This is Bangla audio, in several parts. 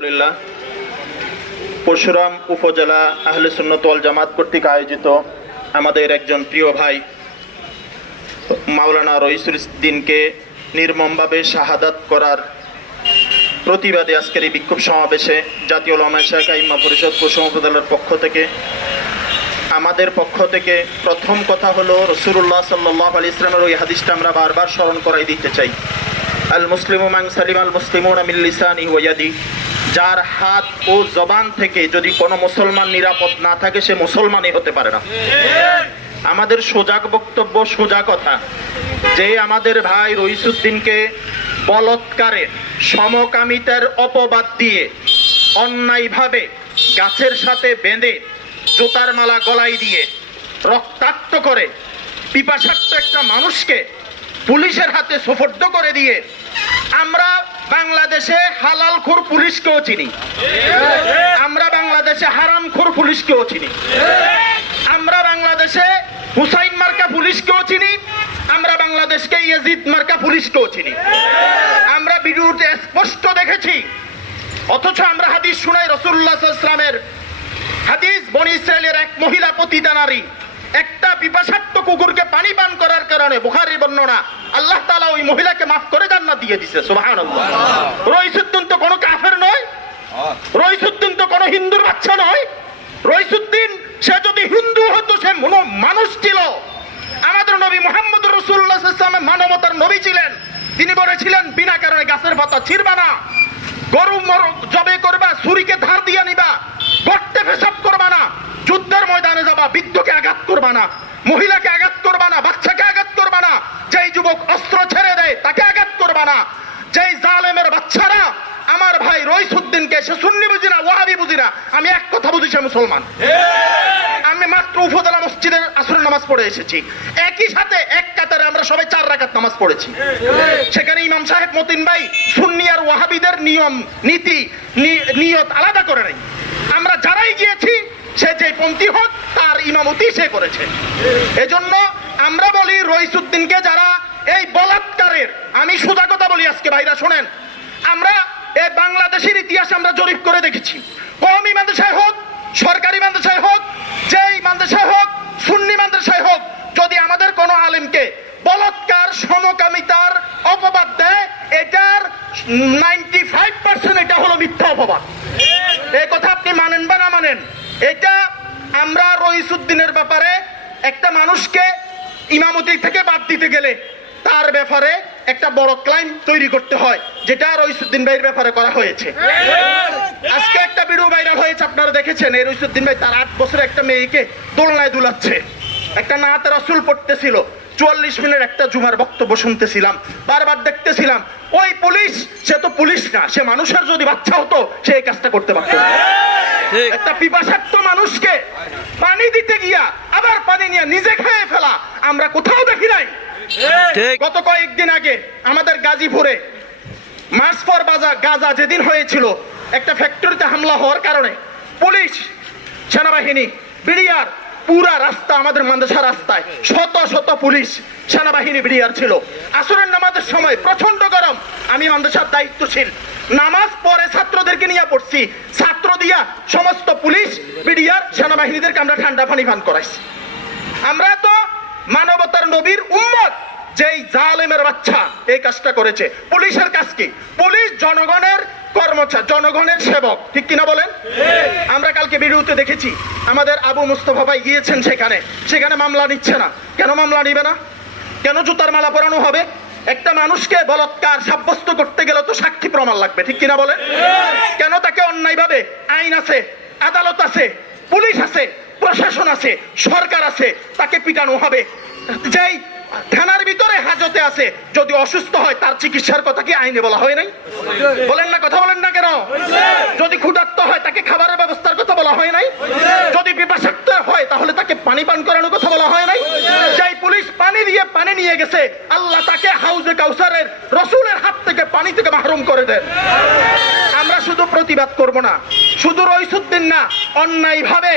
আলহামদুলিল্লাহ। পরশুরাম উপজেলা আহলে সুন্নত ওয়াল জামাত কর্তৃক আয়োজিত আমাদের একজন প্রিয় ভাই, মাওলানা রইসুল দিনকে নির্মমভাবে শাহাদাত করার প্রতিবাদে আজকের এই বিক্ষোভ সমাবেশে জাতীয় লমা শাখ ইম্মা পরিষদ পশ্চিম উপজেলার পক্ষ থেকে আমাদের পক্ষ থেকে প্রথম কথা হলো রসুল্লাহ সাল্লাহ আলি ইসলামের ওই হাদিসটা আমরা বারবার স্মরণ করাই দিতে চাই। আল মুসলিম সালিম আল আমিল লিসানি ওয়াদি যার হাত ও জবান থেকে যদি কোনো মুসলমান নিরাপদ না থাকে, সে মুসলমানই হতে পারে না। আমাদের সোজাগ বক্তব্য, সোজা কথা, যে আমাদের ভাই রইসুদ্দিনকে বলৎকারে সমকামিতার অপবাদ দিয়ে অন্যায়ভাবে গাছের সাথে বেঁধে জোতার মালা গলায় দিয়ে রক্তাক্ত করে পিপাসাক্ত একটা মানুষকে পুলিশের হাতে সোফর্দ করে দিয়ে আমরা বাংলাদেশে হালাল খুর পুলিশকেও চিনি। আমরা বাংলাদেশে হারাম খুর পুলিশকেও চিনি। আমরা বাংলাদেশে হুসাইন মার্কা পুলিশকেও চিনি। আমরা বাংলাদেশকে ইয়েজিদ মার্কা পুলিশকেও চিনি। আমরা ভিডিওতে স্পষ্ট দেখেছি। অথচ আমরা হাদিস শুনাই রসুল্লাহ ইসলামের হাদিস, বনি ইসরায়েলের এক মহিলা পতিতা নারী একটা পিপাসাক্ত কুকুরকে পানি পান করার কারণে, বুখারির বর্ণনা আল্লাহ তাআলা ওই মহিলাকে মাফ করে জান্নাত দিয়ে দিছে, সুবহানাল্লাহ। রইসুদ্দিন তো কোনো কাফের নয়, রইসুদ্দিন তো কোনো হিন্দুর বাচ্চা নয়। রইসুদ্দিন, সে যদি হিন্দু হতো, সে মনো- মানুষ ছিল। আমাদের নবী মোহাম্মদ রসুল্লাহ ইসলামের মানবতার নবী ছিলেন। তিনি বলেছিলেন, বিনা কারণে গাছের পাতা ছিড়বা না। গরু মর, জবে করবা, ছুরিকে ধার দিয়ে নিবা। গর্তে পেশাব করবা না। যুদ্ধের ময়দানে যাবা, বৃদ্ধকে আঘাত করবা না। মহিলাকে আঘাত করবা না বাচ্চাকে আঘাত করবা না যেই যুবক অস্ত্র ছেড়ে দেয় তাকে না যেই জালেমের বাচ্চারা, আমার ভাই রইসুদ্দিনকে, সে সুন্নি বুঝি না, ওয়াহাবি বুঝি না, আমি এক কথা বুঝি সে মুসলমান। আমি মাত্র উপজেলা মসজিদের আসরের নামাজ পড়ে এসেছি। একই সাথে এক কাতারে আমরা সবাই চার রাকাত নামাজ পড়েছি। সেখানে ইমাম সাহেব মতিন ভাই সুন্নি আর ওয়াহাবিদের নিয়ম, নীতি নিয়ত আলাদা করে নাই। আমরা যারাই গিয়েছি, সে যে পন্থী হোক, তার ইমামতি সে করেছে। এজন্য আমরা বলি রইসুদ্দিনকে যারা এই বলাৎকারের, আমি সোজা কথা বলি আজকে, ভাইরা শোনেন। আমরা এই বাংলাদেশের ইতিহাস আমরা জরিপ করে দেখেছি। কওমি মাদ্রাসায় হোক, সরকারি মাদ্রাসায় হোক, যেই মাদ্রাসায় হোক, সুন্নি মাদ্রাসায় হোক, যদি আমাদের কোনো আলেমকে বলৎকার, সমকামিতার অপবাদ দেয়, এটার নাইনটি ফাইভ পার্সেন্ট এটা হলো মিথ্যা অপবাদ। এই কথা আপনি মানেন বা না মানেন, এটা আমরা রইসুদ্দিনের ব্যাপারে একটা মানুষকে ইমামতি থেকে বাদ দিতে গেলে তার ব্যাপারে একটা বড় ক্লাইম তৈরি করতে হয় যেটা রইসুদ্দিন ভাইয়ের ব্যাপারে করা হয়েছে। আজকে একটা ভিডিও ভাইরাল হয়েছে আপনারা দেখেছেন এই রইসুদ্দিন ভাই তার আট বছরের একটা মেয়েকে দোলনায় দুলাচ্ছে। একটা নাতে রাসুল পড়তেছিল চুয়াল্লিশ মিনিট একটা জুমার বক্তব্য শুনতেছিলাম বারবার দেখতেছিলাম ওই পুলিশ সে তো পুলিশ না সে মানুষের যদি বাচ্চা হতো সে এই কাজটা করতে পারতো না। একটা পিপাসাক্ত মানুষকে পানি দিতে গিয়া আবার পানি নিয়ে নিজে খেয়ে ফেলা আমরা কোথাও দেখি নাই। গত কয়েকদিন আগে আমাদের গাজীপুরে মাসফর বাজার গাজা যেদিন হয়েছিল একটা ফ্যাক্টরিতে হামলা হওয়ার কারণে পুলিশ সেনাবাহিনী বিডিআর পুরা রাস্তা আমাদের মাদ্রাসা রাস্তায় শত শত পুলিশ সেনাবাহিনী বিডিআর ছিল। আসরের নামাজের সময় প্রচণ্ড গরম। আমি মাদ্রাসার দায়িত্বশীল। নামাজ পরে ছাত্রদেরকে নিয়ে পড়ছি। ছাত্র দিয়া সমস্ত পুলিশ বিডিআর সেনাবাহিনীদেরকে আমরা ঠান্ডা পানি পান করাইছি। আমরা তো মানবতার নবীর উম্মত। যেই জালেমের বাচ্চা এই কাজটা করেছে পুলিশের কাজ কি? পুলিশ জনগণের কর্মচার জনগণের সেবক। ঠিক কিনা বলেন? আমরা কালকে ভিডিওতে দেখেছি আমাদের আবু মুস্তফা ভাই গিয়েছেন সেখানে। সেখানে মামলা নিচ্ছে না। কেন মামলা নিবে না? কেন জুতার মালা পরানো হবে? একটা মানুষকে বলৎকার সাব্যস্ত করতে গেলে তো সাক্ষী প্রমাণ লাগবে। ঠিক কিনা বলেন? কেন তাকে অন্যায়ভাবে আইন আছে আদালত আছে পুলিশ আছে প্রশাসন আছে সরকার আছে তাকে পিটানো হবে। যেই থানার ভিতরে হাজতে আছে। যদি অসুস্থ হয়, তার চিকিৎসার কথা কি আইনে বলা হয় নাই? বলেন না, কথা বলেন না কেন? যদি ক্ষুধার্ত হয়, তাকে খাবারের ব্যবস্থার কথা বলা হয় নাই? যদি পিপাসাক্ত হয়, তাহলে তাকে পানি পান করানোর কথা বলা হয় নাই? যাই পুলিশ পানি দিয়ে পানি নিয়ে গেছে, আল্লাহ তাকে হাউজে কাউসারের রসুলের হাত থেকে পানি থেকে মাহরুম করে দেন। আমরা শুধু প্রতিবাদ করব না। শুধু রইসুদ্দিন না অন্যায় ভাবে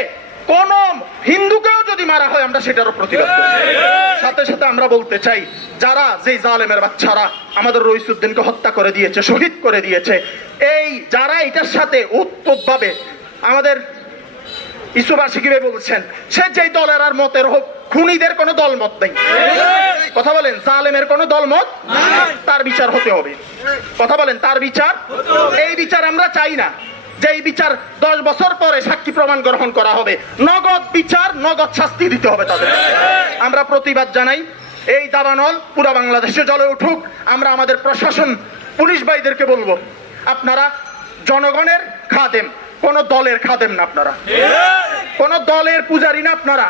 কোন হিন্দুকেও যদি মারা হয় আমরা সেটারও প্রতিবাদ করি। সাথে সাথে আমরা বলতে চাই যারা যেই জালেমের বাচ্চারা আমাদের রইসুদ্দিনকে হত্যা করে দিয়েছে শহীদ করে দিয়েছে এই যারা এটার সাথে উত্তপভাবে আমাদের ইসুবাসী কীভাবে বলছেন সে যেই দলের আর মতের হোক খুনিদের কোনো দলমত নেই। কথা বলেন জালেমের কোনো দলমত তার বিচার হতে হবে। কথা বলেন তার বিচার? এই বিচার আমরা চাই না। যে এই বিচার দশ বছর পরে সাক্ষী প্রমাণ গ্রহণ করা হবে, নগদ বিচার, নগদ শাস্তি দিতে হবে তাদের। আমরা প্রতিবাদ জানাই, এই দাবানল পুরো বাংলাদেশে জলে উঠুক, আমরা আমাদের প্রশাসন, পুলিশ ভাইদেরকে বলব, আপনারা জনগণের খাদেম, কোন দলের খাদেম না আপনারা। কোন দলের পূজারি না আপনারা।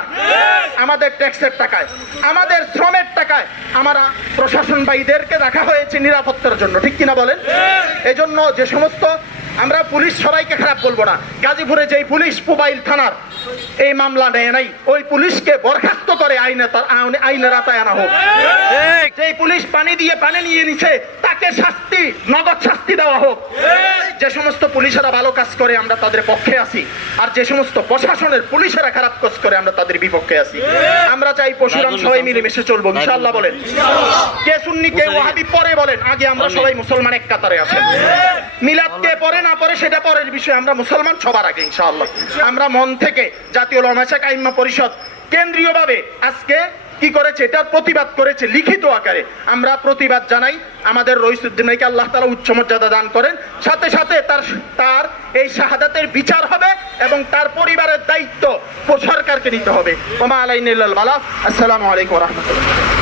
আমাদের ট্যাক্সের টাকায়, আমাদের শ্রমের টাকায় আমরা প্রশাসন ভাইদেরকে রাখা হয়েছে নিরাপত্তার জন্য, ঠিক কিনা বলেন? এজন্য যে সমস্ত আমরা পুলিশ সবাইকে খারাপ বলব না। গাজীপুরে যেই পুলিশ মোবাইল থানার এই মামলা নেয় নাই ওই পুলিশকে বরখাস্ত করে আইনে তার আইনের আতায় আনা হোক। যেই পুলিশ পানি দিয়ে পানি নিয়ে নিছে তাকে শাস্তি নগদ শাস্তি দেওয়া হোক। যে সমস্ত পুলিশেরা ভালো কাজ করে আমরা তাদের পক্ষে আছি। আর যে সমস্ত প্রশাসনের পুলিশেরা খারাপ কাজ করে আমরা তাদের বিপক্ষে আছি। আমরা চাই পশুরাম সবাই মিলেমিশে চলবো ইনশাআল্লাহ বলেন। কে সুন্নি কে ওয়াহাবি পরে বলেন আগে আমরা সবাই মুসলমান এক কাতারে আছেন মিলাদ কে পরে না পরে সেটা পরের বিষয়। আমরা মুসলমান সবার আগে, ইনশাআল্লাহ। আমরা মন থেকে জাতীয় লমাশা কাইম্মা পরিষদ কেন্দ্রীয়ভাবে আজকে কি করেছে, এটার প্রতিবাদ করেছে লিখিত আকারে। আমরা প্রতিবাদ জানাই আমাদের রইসুদ্দিন ভাইকে, আল্লাহ তালা উচ্চ মর্যাদা দান করেন। সাথে সাথে তার তার এই শাহাদাতের বিচার হবে এবং তার পরিবারের দায়িত্ব সরকারকে নিতে হবে। ওমা আলাইন বালা আসসালামু আলাইকুম রহমতুল্লাহ।